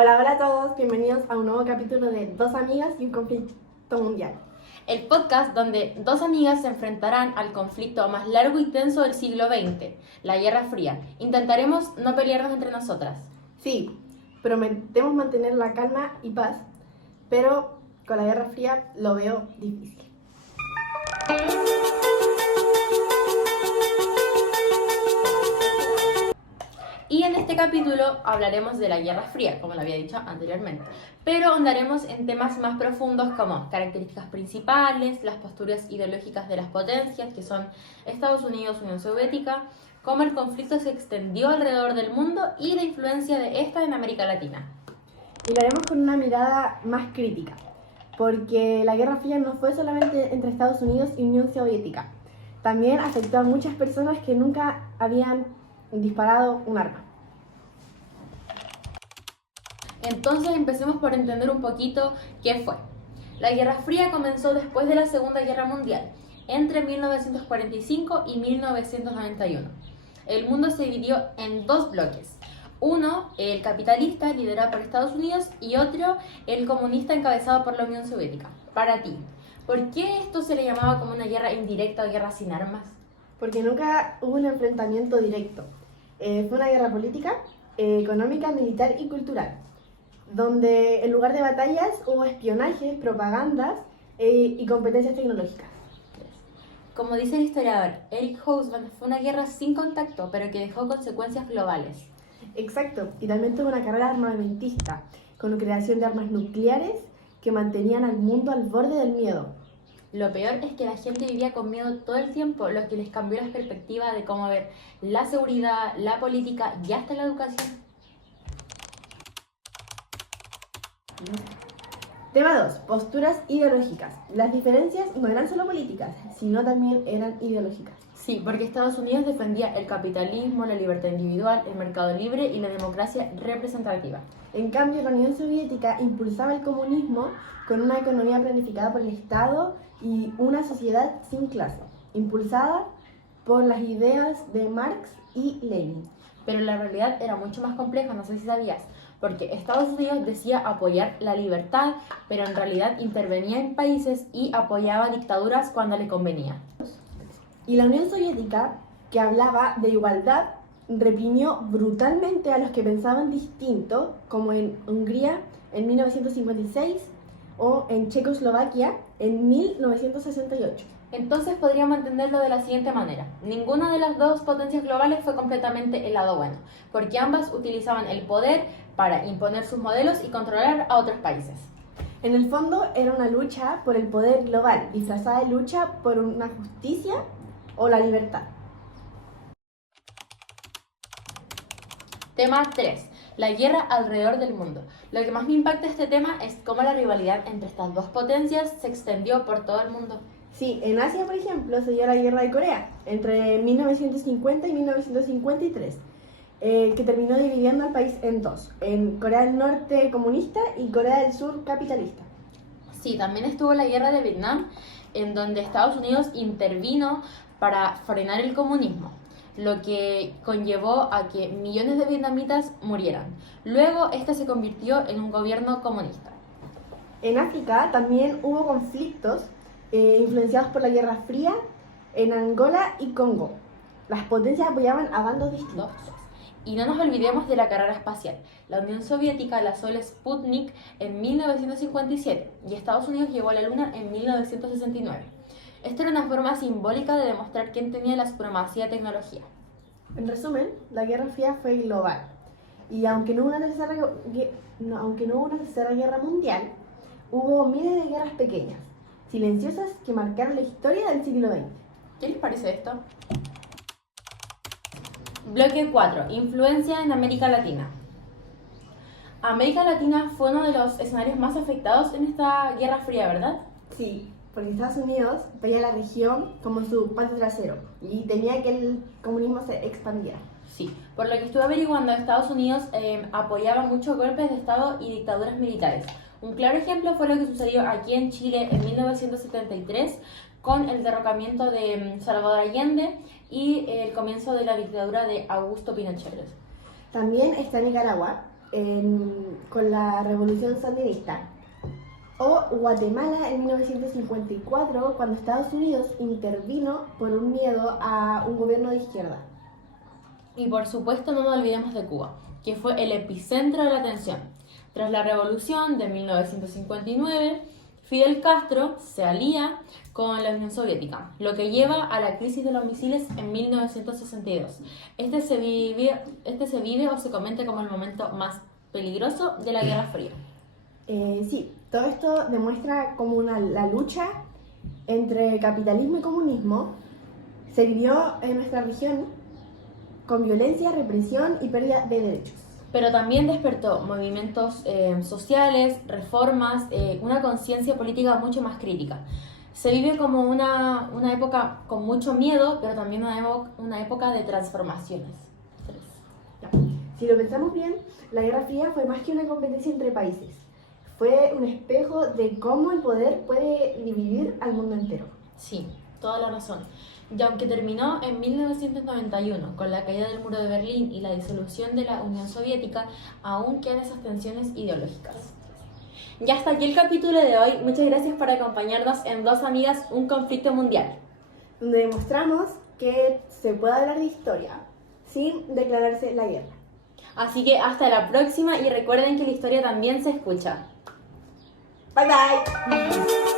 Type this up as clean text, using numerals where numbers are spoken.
Hola, hola a todos, bienvenidos a un nuevo capítulo de Dos amigas y un conflicto mundial. El podcast donde dos amigas se enfrentarán al conflicto más largo y tenso del siglo XX, la Guerra Fría. Intentaremos no pelearnos entre nosotras. Sí, prometemos mantener la calma y paz, pero con la Guerra Fría lo veo difícil. Y en este capítulo hablaremos de la Guerra Fría, como lo había dicho anteriormente, pero ahondaremos en temas más profundos como características principales, las posturas ideológicas de las potencias, que son Estados Unidos, Unión Soviética, cómo el conflicto se extendió alrededor del mundo y la influencia de esta en América Latina. Y lo haremos con una mirada más crítica, porque la Guerra Fría no fue solamente entre Estados Unidos y Unión Soviética, también afectó a muchas personas que nunca habían disparado un arma. Entonces empecemos por entender un poquito qué fue. La Guerra Fría comenzó después de la Segunda Guerra Mundial, entre 1945 y 1991. El mundo se dividió en dos bloques. Uno, el capitalista, liderado por Estados Unidos, y otro, el comunista, encabezado por la Unión Soviética. Para ti, ¿por qué esto se le llamaba como una guerra indirecta o guerra sin armas? Porque nunca hubo un enfrentamiento directo. Fue una guerra política, económica, militar y cultural, donde en lugar de batallas hubo espionaje, propagandas y competencias tecnológicas. Como dice el historiador Eric Hobsbawm, fue una guerra sin contacto, pero que dejó consecuencias globales. Exacto, y también tuvo una carrera armamentista, con creación de armas nucleares que mantenían al mundo al borde del miedo. Lo peor es que la gente vivía con miedo todo el tiempo, lo que les cambió la perspectiva de cómo ver la seguridad, la política y hasta la educación. Tema 2. Posturas ideológicas. Las diferencias no eran solo políticas, sino también eran ideológicas. Sí, porque Estados Unidos defendía el capitalismo, la libertad individual, el mercado libre y la democracia representativa. En cambio, la Unión Soviética impulsaba el comunismo con una economía planificada por el Estado y una sociedad sin clase, impulsada por las ideas de Marx y Lenin. Pero la realidad era mucho más compleja, no sé si sabías, porque Estados Unidos decía apoyar la libertad, pero en realidad intervenía en países y apoyaba dictaduras cuando le convenía. Y la Unión Soviética, que hablaba de igualdad, reprimió brutalmente a los que pensaban distinto, como en Hungría en 1956 o en Checoslovaquia en 1968. Entonces podríamos entenderlo de la siguiente manera. Ninguna de las dos potencias globales fue completamente el lado bueno, porque ambas utilizaban el poder para imponer sus modelos y controlar a otros países. En el fondo era una lucha por el poder global, disfrazada de lucha por una justicia o la libertad. Tema 3. La guerra alrededor del mundo. Lo que más me impacta de este tema es cómo la rivalidad entre estas dos potencias se extendió por todo el mundo. Sí, en Asia, por ejemplo, se dio la Guerra de Corea entre 1950 y 1953, que terminó dividiendo al país en dos, en Corea del Norte comunista y Corea del Sur capitalista. Sí, también estuvo la guerra de Vietnam, en donde Estados Unidos intervino para frenar el comunismo, lo que conllevó a que millones de vietnamitas murieran. Luego, este se convirtió en un gobierno comunista. En África también hubo conflictos influenciados por la Guerra Fría en Angola y Congo. Las potencias apoyaban a bandos distintos. Y no nos olvidemos de la carrera espacial. La Unión Soviética lanzó el Sputnik en 1957 y Estados Unidos llegó a la Luna en 1969. Esto era una forma simbólica de demostrar quién tenía la supremacía de tecnología. En resumen, la Guerra Fría fue global. Y aunque no hubo una tercera guerra mundial, hubo miles de guerras pequeñas, silenciosas, que marcaron la historia del siglo XX. ¿Qué les parece esto? Bloque 4. Influencia en América Latina. América Latina fue uno de los escenarios más afectados en esta Guerra Fría, ¿verdad? Sí, porque Estados Unidos veía la región como su patio trasero y temía que el comunismo se expandiera. Sí, por lo que estuve averiguando, Estados Unidos apoyaba muchos golpes de Estado y dictaduras militares. Un claro ejemplo fue lo que sucedió aquí en Chile en 1973 con el derrocamiento de Salvador Allende y el comienzo de la dictadura de Augusto Pinochet. También está Nicaragua, con la Revolución Sandinista. O Guatemala en 1954, cuando Estados Unidos intervino por un miedo a un gobierno de izquierda. Y por supuesto no nos olvidemos de Cuba, que fue el epicentro de la tensión. Tras la revolución de 1959, Fidel Castro se alía con la Unión Soviética, lo que lleva a la crisis de los misiles en 1962. Este se vive o se comenta como el momento más peligroso de la Guerra Fría. Sí, todo esto demuestra cómo la lucha entre capitalismo y comunismo se vivió en nuestra región con violencia, represión y pérdida de derechos. Pero también despertó movimientos sociales, reformas, una conciencia política mucho más crítica. Se vive como una época con mucho miedo, pero también una época de transformaciones. Ya. Si lo pensamos bien, la Guerra Fría fue más que una competencia entre países. Fue un espejo de cómo el poder puede dividir al mundo entero. Sí, toda la razón. Y aunque terminó en 1991 con la caída del muro de Berlín y la disolución de la Unión Soviética, aún quedan esas tensiones ideológicas. Ya hasta aquí el capítulo de hoy. Muchas gracias por acompañarnos en Dos Amigas, un conflicto mundial, donde demostramos que se puede hablar de historia sin declararse la guerra. Así que hasta la próxima y recuerden que la historia también se escucha. Bye bye.